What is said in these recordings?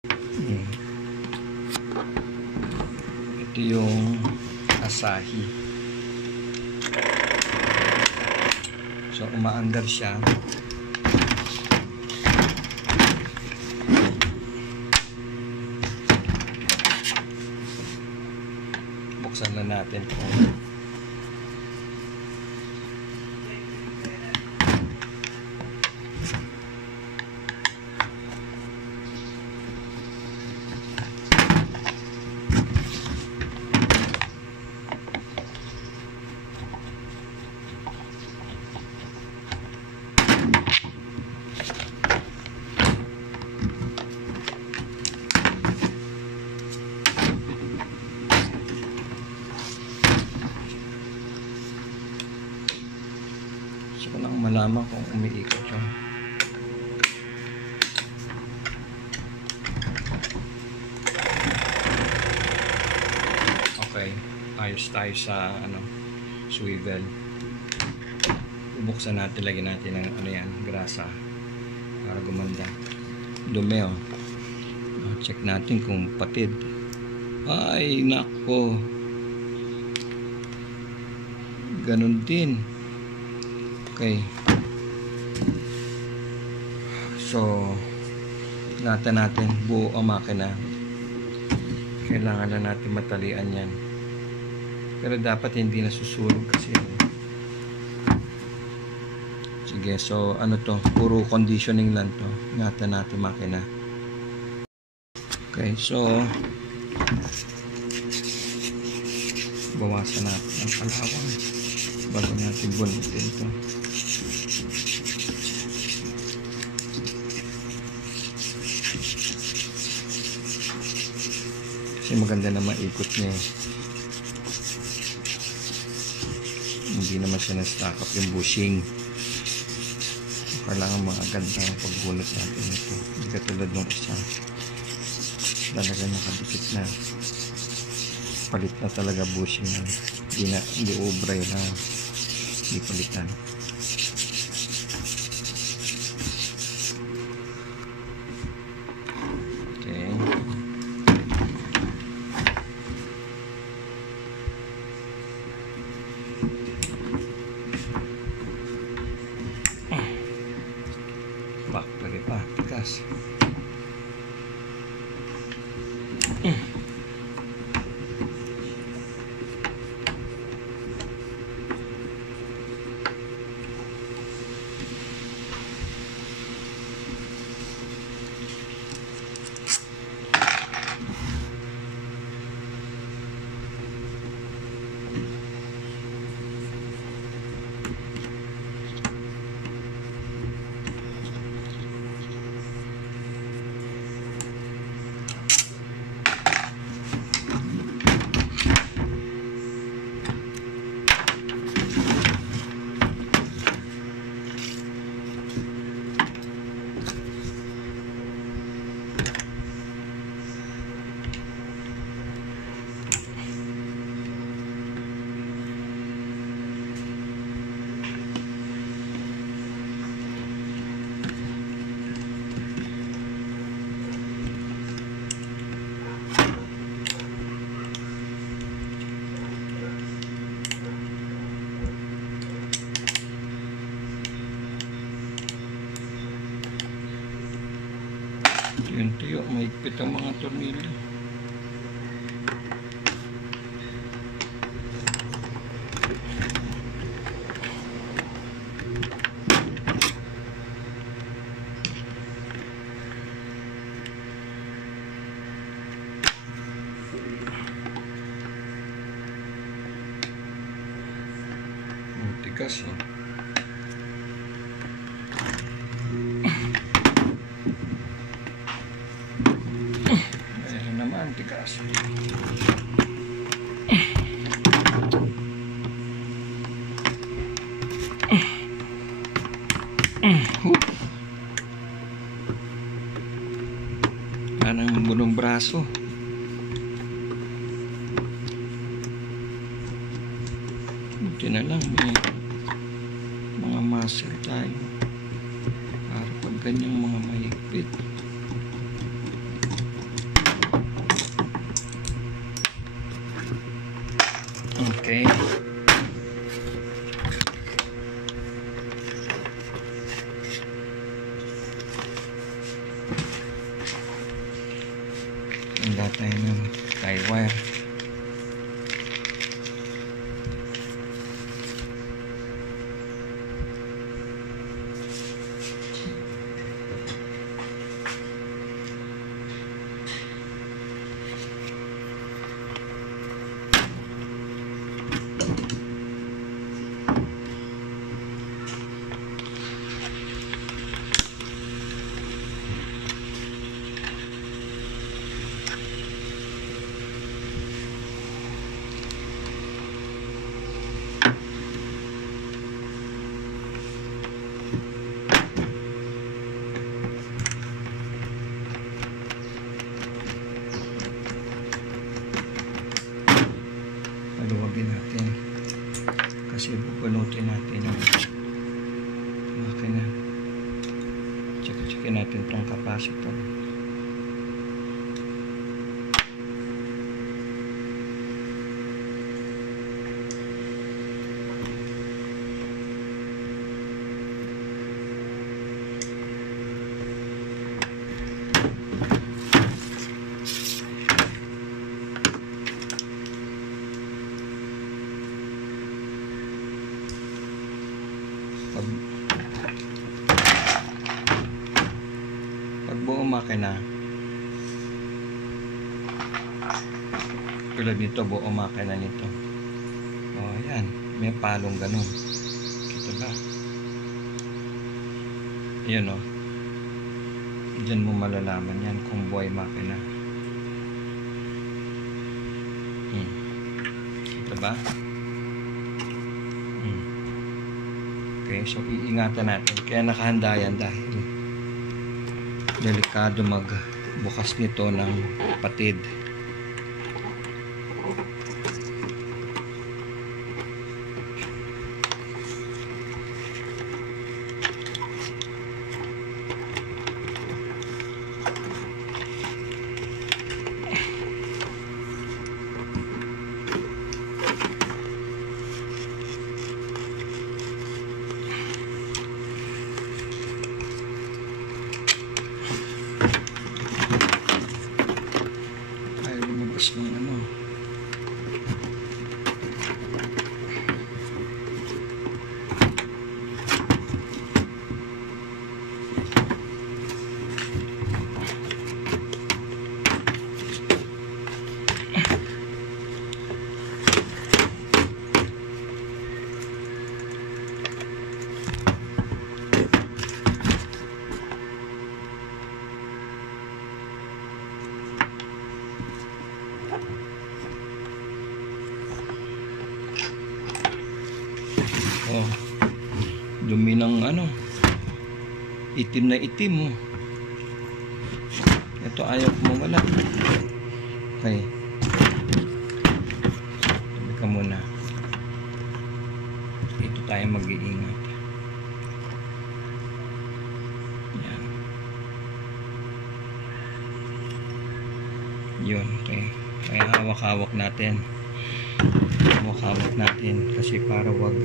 Ito yung Asahi. So umaandar siya. Buksan na natin ito. Gusto ko lang malaman kung umiikot yun. Okay, ayos tayo sa swivel. Bubuksan natin, lagyan natin ng grasa para gumanda. Dumi oh. Check natin kung patid. Ay nako, ganun din. Okay. So, ingatan natin buo ang makina. Kailangan na natin matalian yan. Pero dapat hindi nasusunog kasi. Sige, so to? Puro conditioning lang to. Ingatan natin makina. Okay, so bawasan natin ang kalawang bago natin bunutin to. Kasi maganda na maikot niya eh. Hindi naman siya na-stack up yung bushing. Kailangan maganda ang pagbunot natin ito. Hindi katulad ng isa. Talaga nakadikit na. Palit na talaga bushing na. Hindi obra yun na. Hindi palitan. Okay. Bak, lagi pa. Tigas. Yun tiyo, mahigpit ang mga tornilyo. Ang tigas oh. Tigas. Parang bunong braso. Buti na lang may mga muscle tayo para pag ganyang mga mahigpit. Okay. Handa tayo ng tie wire. Paluwagin natin kasi bubunutin natin ang makina. Check natin itong capacitor. Pag buong makina tulad nito, buong makina nito, ayan, may palong ganun, kita ba? Ayan o, dyan mo malalaman yan kung buhay makina. Kita ba? Okay, so iingatan natin. Kaya nakahanda yan dahil delikado magbukas nito ng patid. Ng ano, oh, dumi ng ano, itim na itim oh. Ito ayaw kumawala. Okay, tabi ka muna. Ito tayo mag-iingat. Yan. Yun, okay. Kaya hawak-hawak natin. Hawak-hawak natin kasi para wag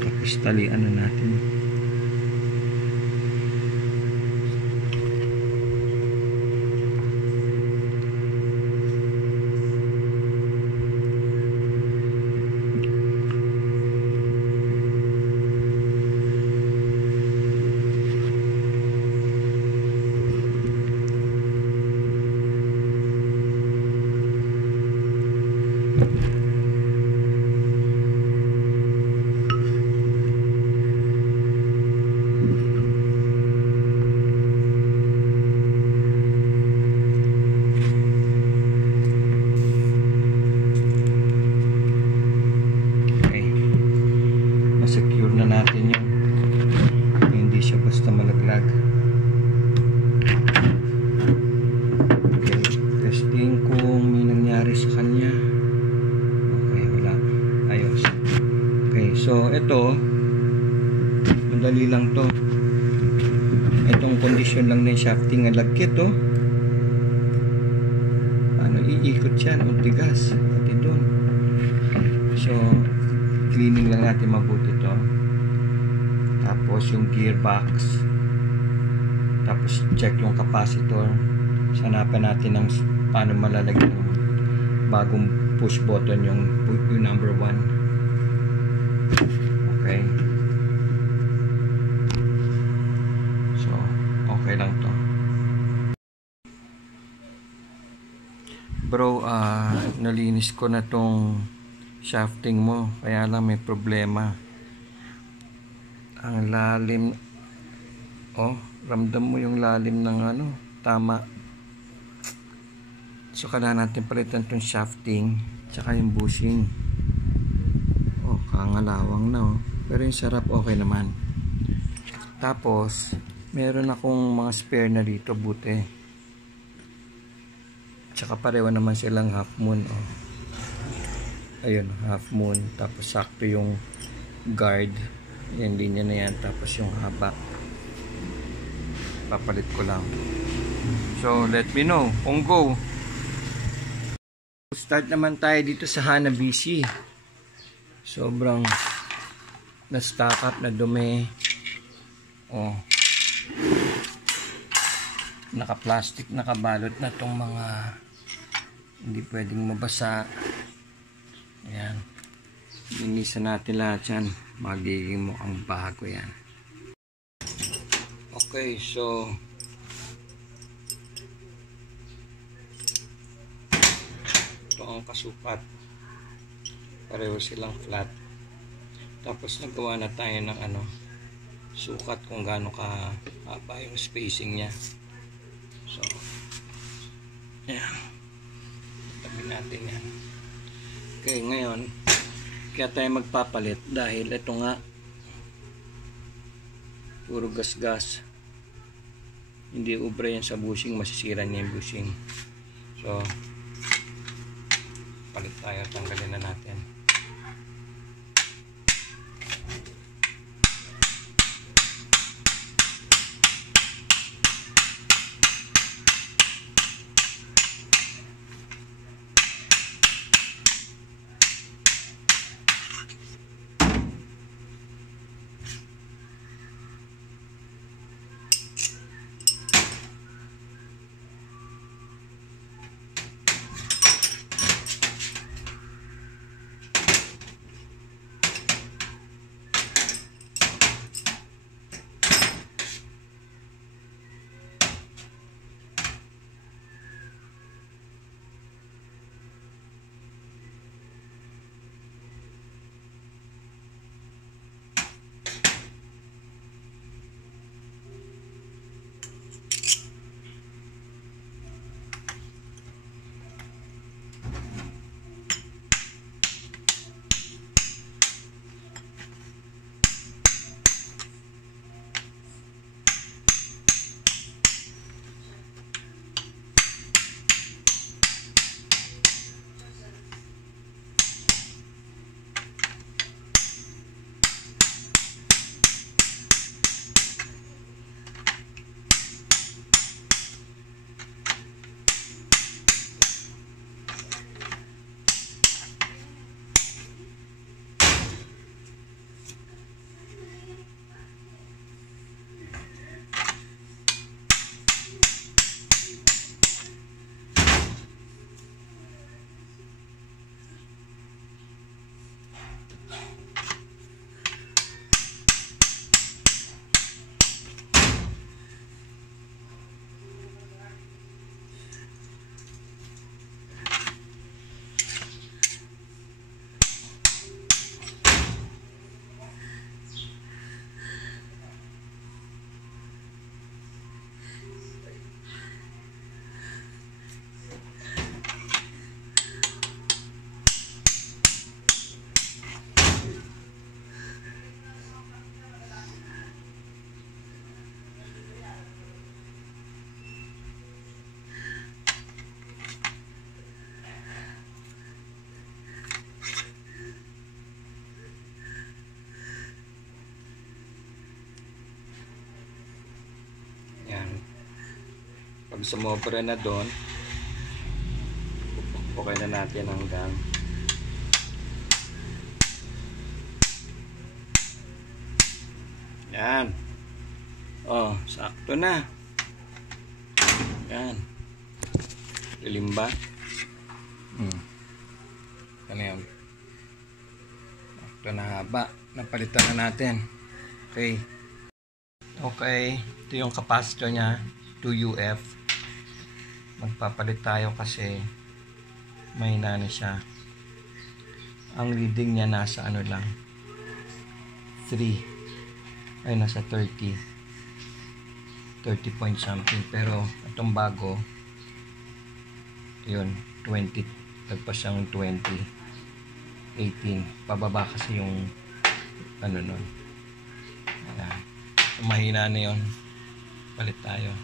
kapistali ano natin. Secure na natin yun, hindi siya basta malaglag. Okay, testing kung may nangyari sa kanya. Okay, wala, ayos. Okay, so ito madali lang to. Itong condition lang na yung shafting ng lagkit oh. Ano, iikot yan, tigas pati doon. So, cleaning lang natin mabuti to. Tapos yung gearbox. Tapos check yung capacitor. Hanapan natin ng paano malalagyan ng bagong push button yung number 1. Okay. So, okay lang to. Bro, nalinis ko na tong shafting mo. Kaya lang may problema. Ang lalim. Oh, ramdam mo yung lalim ng ano, tama. So, kailangan natin palitan tong shafting tsaka yung bushing. Oh, kangalawang na oh. Pero yung sarap okay naman. Tapos, meron akong mga spare na dito, buti. Tsaka pareho naman silang half moon oh. Ayun, half moon. Tapos sakto yung guard. Yung linya na yan. Tapos yung haba. Papalit ko lang. So, let me know kung go. Start naman tayo dito sa Hanabishi. Sobrang na-stack up na dumi. Oh. Naka-plastic, nakabalot na tong mga hindi pwedeng mabasa. Ayan. Linisan natin lahat yan. Magiging mukhang bago yan. Okay, so ito ang kasukat. Pareho silang flat. Tapos nagawa na tayo ng ano, sukat kung gaano ka haba yung spacing niya. So, ayan. Tabi natin yan. Okay, ngayon kaya tayo magpapalit dahil ito nga puro gas-gas, hindi ubra yan sa bushing, masisira niya yung bushing. So, palit tayo, tanggalin na natin. Pag sumobra na doon, okay na natin hanggang Yan. Oh, sakto na. Yan. Dilim ba? Ano yan? Sakto na haba. Napalitan na natin. Okay. Okay. Ito yung capacitor niya. 2UF. Magpapalit tayo kasi may nani siya. Ang reading niya nasa ano lang. 3. Ay, nasa 30 point something, pero itong bago yun 20, tagpas siyang 20 18, pababa kasi yung ano nun. Ayan. Mahina na yun, palit tayo.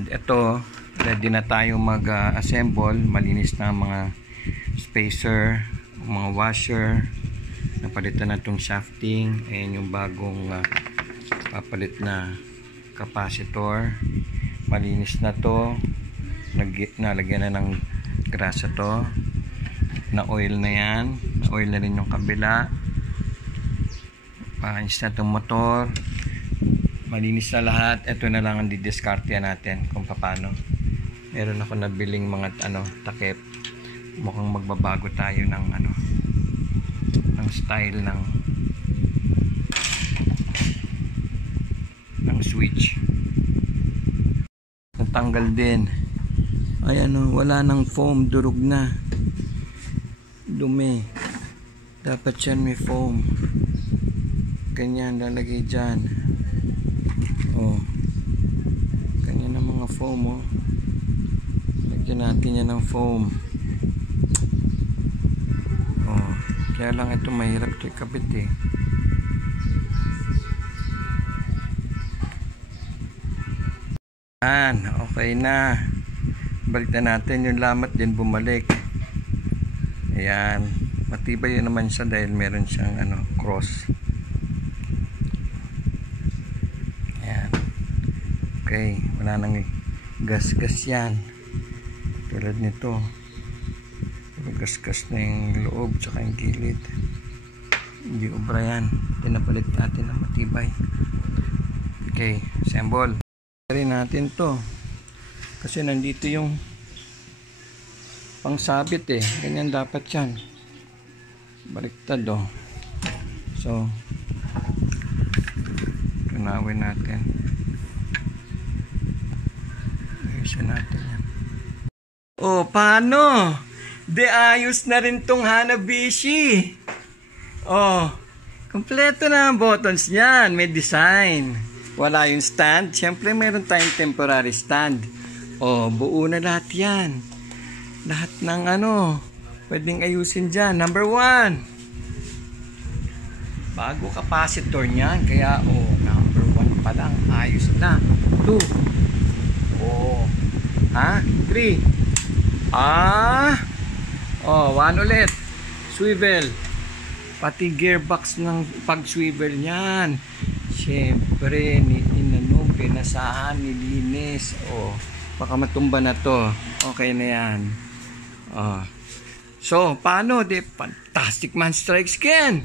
Ito, ready na tayo mag-assemble. Malinis na ang mga spacer, mga washer. Napalitan na itong shafting. Ayan yung bagong papalit na capacitor. Malinis na to. Nalagyan na ng grasa to. Na oil na yan. Na oil na rin yung kabila. Paayos na itong motor. Malinis na lahat. Ito na lang ang didiskartehan natin kung paano. Meron ako nabiling mga takip. Mukhang magbabago tayo ng ng style ng switch. Natanggal din. Ay wala nang foam, durog na. Dumi. Dapat yan may foam. Ganyan lalagay dyan. Oh. Ganyan ang mga foam, oh. Lagyan natin yan ng foam. Oh. Kaya lang ito mahirap ito ikabit eh. Okay na. Balik na natin yung lamat din bumalik. Ayan. Matibay yun naman siya dahil meron siyang cross. Ayan. Okay. Wala nang gas-gas yan. Tulad nito. Gas-gas na yung loob tsaka yung gilid. Hindi obra yan. Pinapalit natin ng matibay. Okay. Assemble. Rin natin to kasi nandito yung pangsabit eh, ganyan dapat yan, baliktad oh. So tunawin natin, ayusin natin yan. Oh, paano? De ayos na rin tong Hanabishi. Oh, kompleto na ang buttons niyan, may design. Wala yung stand. Siyempre meron tayong temporary stand. Oh, buo na lahat yan. Lahat ng pwedeng ayusin dyan. Number 1. Bago capacitor niyan. Kaya, number 1 pa lang. Ayos na. 2. Oh. 3. 1 ulit. Swivel. Pati gearbox ng pag-swivel niyan. Siyempre, pinasahan, nilinis. Baka matumba na to. Okay na yan. So, paano? Fantastic Man Strikes Again.